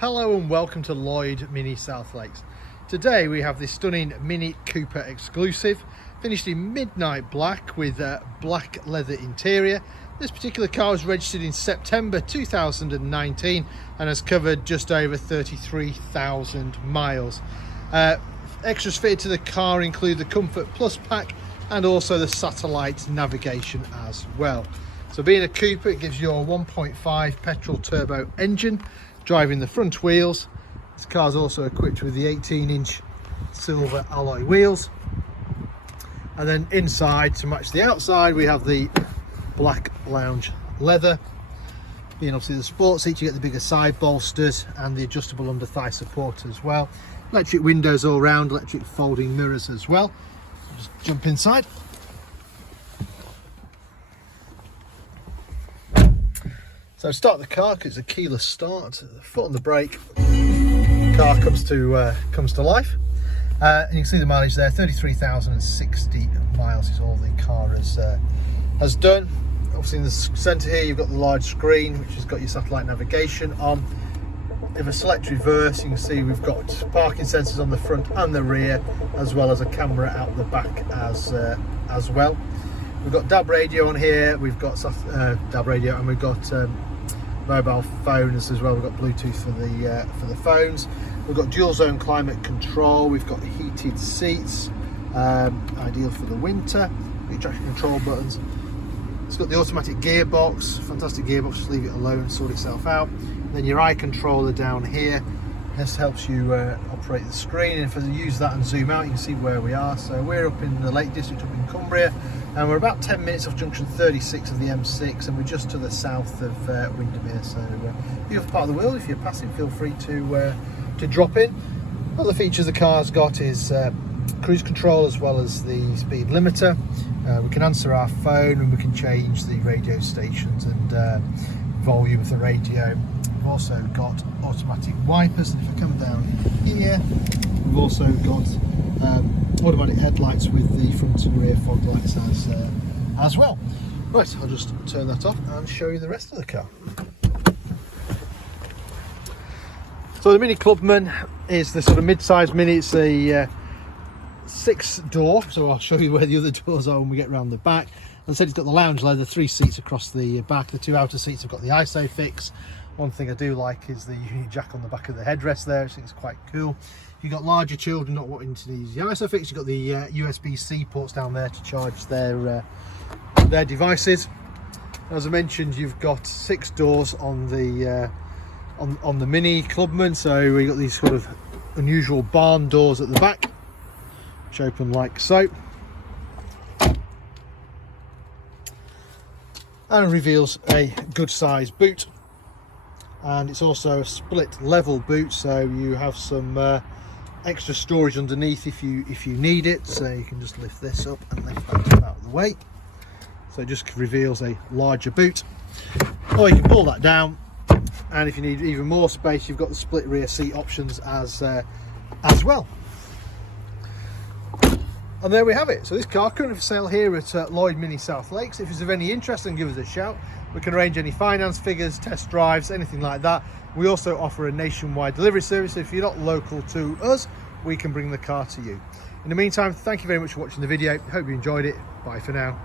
Hello and welcome to Lloyd Mini South Lakes. Today we have this stunning Mini Cooper exclusive, finished in midnight black with a black leather interior. This particular car was registered in September 2019 and has covered just over 33,000 miles. Extras fitted to the car include the Comfort Plus pack and also the satellite navigation as well. So being a Cooper, it gives you a 1.5 petrol turbo engine driving the front wheels. This car is also equipped with the 18-inch silver alloy wheels, and then inside, to match the outside, we have the black lounge leather. Being obviously the sports seats, you get the bigger side bolsters and the adjustable under thigh support as well. Electric windows all round, electric folding mirrors as well. Just jump inside. So start the car, because it's a keyless start. Foot on the brake, car comes to life, and you can see the mileage there. 33,060 miles is all the car has done. Obviously in the centre here you've got the large screen which has got your satellite navigation on. If I select reverse, you can see we've got parking sensors on the front and the rear, as well as a camera out the back as well. We've got DAB radio on here, we've got DAB radio, and we've got mobile phones as well. We've got Bluetooth for the phones. We've got dual zone climate control. We've got heated seats, ideal for the winter. Your traction control buttons. It's got the automatic gearbox, fantastic gearbox. Just leave it alone, sort itself out. And then your eye controller down here. This helps you operate the screen, and if I use that and zoom out, you can see where we are. So we're up in the Lake District, up in Cumbria, and we're about 10 minutes off junction 36 of the M6, and we're just to the south of Windermere. So beautiful part of the world. If you're passing, feel free to drop in. Other features the car's got is cruise control as well as the speed limiter. We can answer our phone, and we can change the radio stations and volume of the radio. We've also got automatic wipers, and if I come down here, we've also got automatic headlights with the front and rear fog lights as well. Right, I'll just turn that off and show you the rest of the car. So the Mini Clubman is the sort of mid-sized Mini. It's a 6-door, so I'll show you where the other doors are when we get around the back. As I said, it's got the lounge leather, 3 seats across the back. The 2 outer seats have got the ISOFIX. One thing I do like is the unit jack on the back of the headrest there. I think it's quite cool. If you've got larger children not wanting to use the ISOFIX, you've got the USB-C ports down there to charge their devices. As I mentioned, you've got 6 doors on the Mini Clubman. So we've got these sort of unusual barn doors at the back, which open like so, and reveals a good sized boot. And it's also a split level boot, so you have some extra storage underneath if you need it. So you can just lift this up and lift that out of the way, so it just reveals a larger boot. Or you can pull that down, and if you need even more space, you've got the split rear seat options as well. And there we have it. So this car currently for sale here at Lloyd Mini South Lakes. If it's of any interest, then give us a shout. We can arrange any finance figures, test drives, anything like that. We also offer a nationwide delivery service. If you're not local to us, we can bring the car to you. In the meantime, thank you very much for watching the video. Hope you enjoyed it. Bye for now.